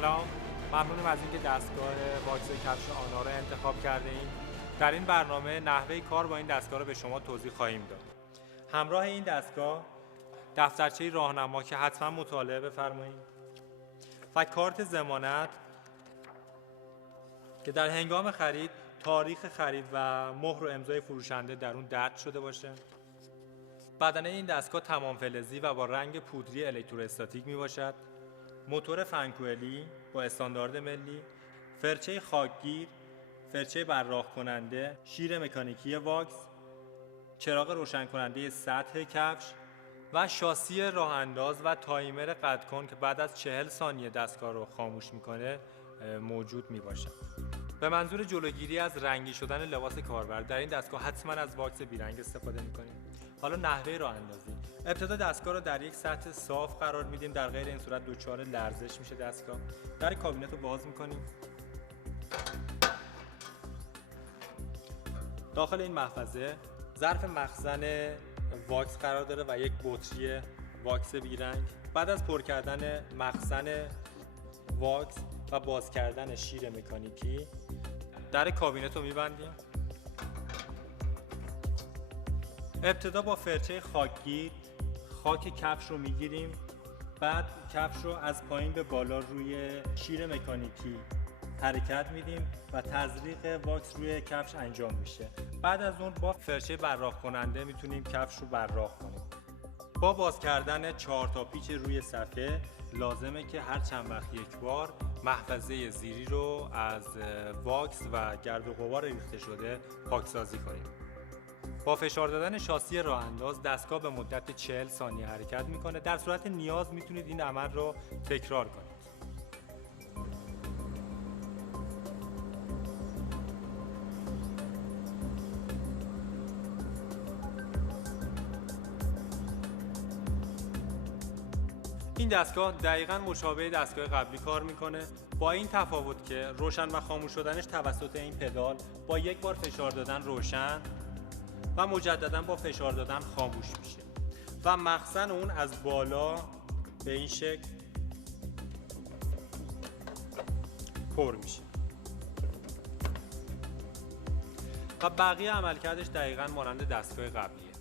سلام، ممنونم از اینکه دستگاه واکس کفش آنا رو انتخاب کرده ایم. در این برنامه نحوه کار با این دستگاه رو به شما توضیح خواهیم داد. همراه این دستگاه دفترچه راهنما که حتما مطالعه بفرمایید و کارت ضمانت که در هنگام خرید تاریخ خرید و مهر و امضای فروشنده در اون درج شده باشه. بدنه این دستگاه تمام فلزی و با رنگ پودری الکتروستاتیک می باشد. موتور فنکوئلی با استاندارد ملی، فرچه خاکگیر، فرچه براق کننده، شیر مکانیکی واکس، چراغ روشن کننده سطح کفش و شاسی راه انداز و تایمر قطع کن که بعد از 40 ثانیه دستگاه رو خاموش میکنه موجود می باشد. به منظور جلوگیری از رنگی شدن لباس کاربر در این دستگاه حتما از واکس بیرنگ استفاده میکنیم. حالا نحوه راه اندازی. ابتدا دستگاه رو در یک سطح صاف قرار میدیم، در غیر این صورت دچار لرزش میشه دستگاه. در کابینت رو باز میکنیم. داخل این محفظه ظرف مخزن واکس قرار داره و یک بطری واکس بیرنگ. بعد از پر کردن مخزن واکس و باز کردن شیر مکانیکی در کابینت رو میبندیم. ابتدا با فرچه خاکگیر خاک کفش رو میگیریم، بعد کفش رو از پایین به بالا روی شیر مکانیکی حرکت میدیم و تزریق واکس روی کفش انجام میشه. بعد از اون با فرچه براق کننده میتونیم کفش رو براق کنیم. با باز کردن 4 تا پیچ روی صفحه لازمه که هر چند وقت یک بار محفظه زیری رو از واکس و گرد و غبار ریخته شده پاکسازی کنیم. با فشار دادن شاسی راه انداز دستگاه به مدت 40 ثانیه حرکت میکنه. در صورت نیاز میتونید این عمل رو تکرار کنید. این دستگاه دقیقاً مشابه دستگاه قبلی کار میکنه، با این تفاوت که روشن و خاموش شدنش توسط این پدال با یک بار فشار دادن روشن و مجددا با فشار دادن خاموش میشه و مخزن اون از بالا به این شکل پر میشه و بقیه عملکردش دقیقاً مانند دستگاه قبلیه.